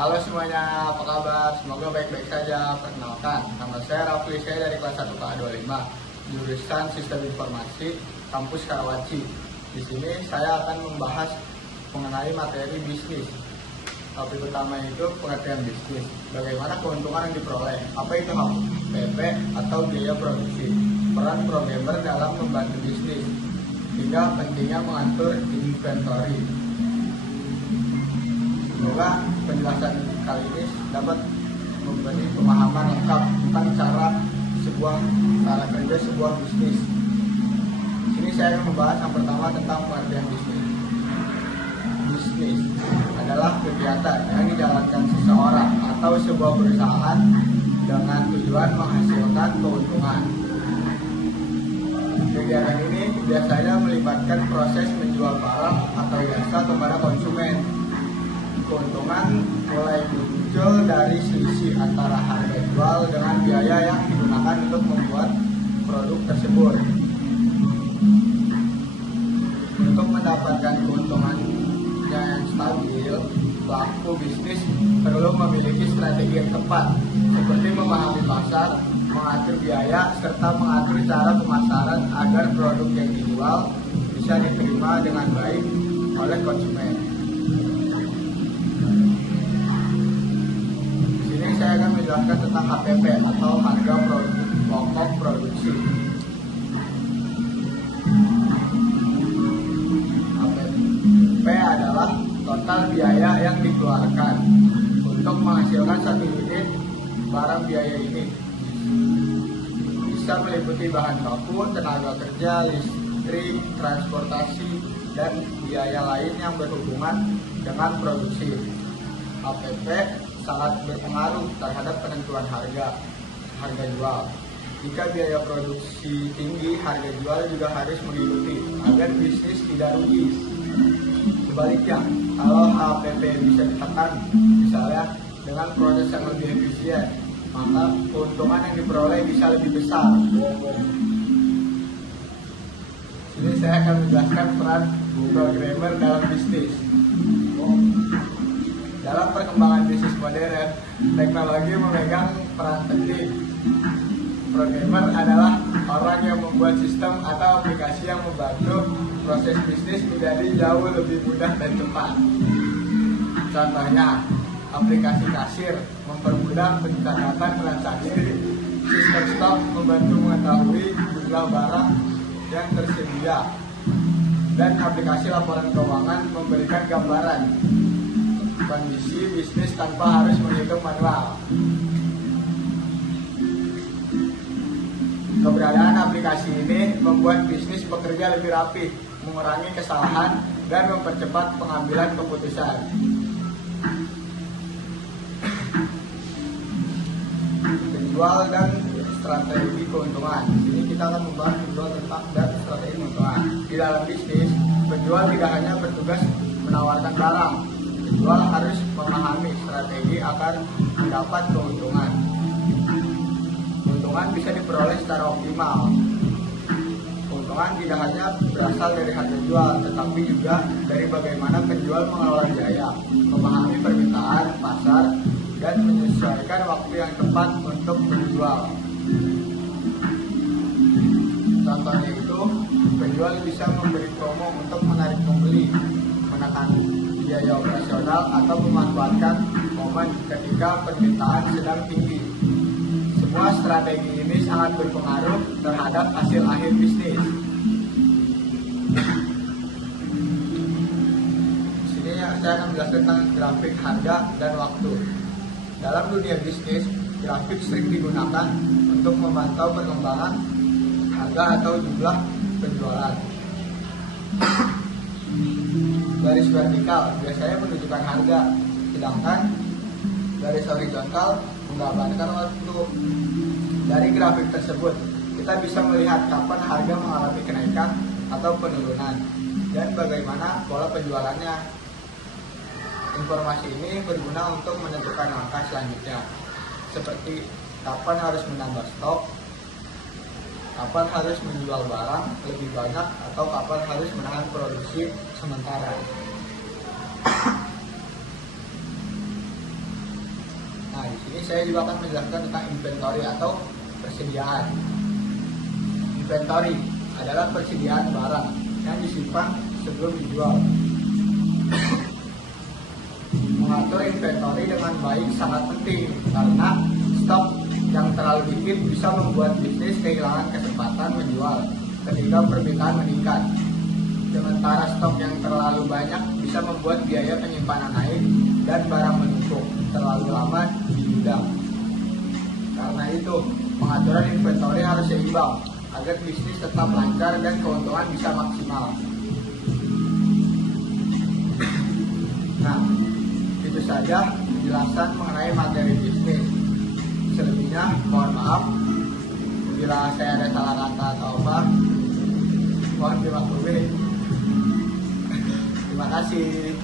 Halo semuanya, apa kabar? Semoga baik-baik saja. Perkenalkan, nama saya Rafli, saya dari kelas 1 KA 25, jurusan Sistem Informasi, Kampus Karawaci. Di sini saya akan membahas mengenai materi bisnis. Topik utama itu pengertian bisnis. Bagaimana keuntungan yang diperoleh? Apa itu HPP atau biaya produksi? Peran programmer dalam membantu bisnis, hingga pentingnya mengatur inventory. Semoga penjelasan kali ini dapat memberi pemahaman lengkap tentang cara kerja sebuah bisnis. Di sini saya akan membahas yang pertama tentang pengertian bisnis. Bisnis adalah kegiatan yang dijalankan seseorang atau sebuah perusahaan dengan tujuan menghasilkan keuntungan. Kegiatan ini biasanya melibatkan proses menjual barang atau jasa kepada konsumen. Keuntungan mulai muncul dari selisih antara harga jual dengan biaya yang digunakan untuk membuat produk tersebut. Untuk mendapatkan keuntungan yang stabil, pelaku bisnis perlu memiliki strategi yang tepat, seperti memahami pasar, mengatur biaya, serta mengatur cara pemasaran agar produk yang dijual bisa diterima dengan baik oleh konsumen. Saya akan menjelaskan tentang HPP atau harga pokok produksi. HPP adalah total biaya yang dikeluarkan untuk menghasilkan satu unit barang. Biaya ini bisa meliputi bahan baku, tenaga kerja, listrik, transportasi, dan biaya lain yang berhubungan dengan produksi. HPP sangat berpengaruh terhadap penentuan harga jual. Jika biaya produksi tinggi, harga jual juga harus mengikuti agar bisnis tidak rugi. Sebaliknya, kalau HPP bisa ditekan, misalnya dengan proses yang lebih efisien, maka keuntungan yang diperoleh bisa lebih besar. Ini saya akan menjelaskan peran programmer dalam bisnis. Dalam perkembangan bisnis modern, teknologi memegang peran penting. Programmer adalah orang yang membuat sistem atau aplikasi yang membantu proses bisnis menjadi jauh lebih mudah dan cepat. Contohnya, aplikasi kasir mempermudah pencatatan transaksi, sistem stok membantu mengetahui jumlah barang yang tersedia, dan aplikasi laporan keuangan memberikan gambaran kondisi bisnis tanpa harus menghitung manual. Keberadaan aplikasi ini membuat bisnis bekerja lebih rapi, mengurangi kesalahan, dan mempercepat pengambilan keputusan. Penjual dan strategi keuntungan. Ini kita akan membahas penjual dan strategi keuntungan. Di dalam bisnis, penjual tidak hanya bertugas menawarkan barang. Penjual harus memahami strategi agar mendapat keuntungan. Keuntungan bisa diperoleh secara optimal. Keuntungan tidak hanya berasal dari harga jual, tetapi juga dari bagaimana penjual mengelola biaya, memahami permintaan pasar, dan menyesuaikan waktu yang tepat untuk menjual. Contohnya itu, penjual bisa memberi promo untuk menarik pembeli, menekan biaya operasional, atau memanfaatkan momen ketika permintaan sedang tinggi. Semua strategi ini sangat berpengaruh terhadap hasil akhir bisnis. Di sini saya akan menjelaskan tentang grafik harga dan waktu. Dalam dunia bisnis, grafik sering digunakan untuk memantau perkembangan harga atau jumlah penjualan. Garis vertikal biasanya menunjukkan harga, sedangkan garis horizontal menggambarkan waktu. Dari grafik tersebut, kita bisa melihat kapan harga mengalami kenaikan atau penurunan dan bagaimana pola penjualannya. Informasi ini berguna untuk menentukan langkah selanjutnya, seperti kapan harus menambah stok, kapan harus menjual barang lebih banyak, atau kapan harus menahan produksi sementara. Ini saya juga akan menjelaskan tentang inventory atau persediaan. Inventory adalah persediaan barang yang disimpan sebelum dijual. Mengatur inventory dengan baik sangat penting karena stok yang terlalu dikit bisa membuat bisnis kehilangan kesempatan menjual ketika permintaan meningkat. Sementara stok yang terlalu banyak bisa membuat biaya penyimpanan naik dan barang menumpuk terlalu lama di gudang. Karena itu, pengaturan inventory harus seimbang agar bisnis tetap lancar dan keuntungan bisa maksimal. Nah, itu saja penjelasan mengenai materi bisnis. Selebihnya mohon maaf bila saya ada salah kata atau apa, mohon dimaklumi. Terima kasih.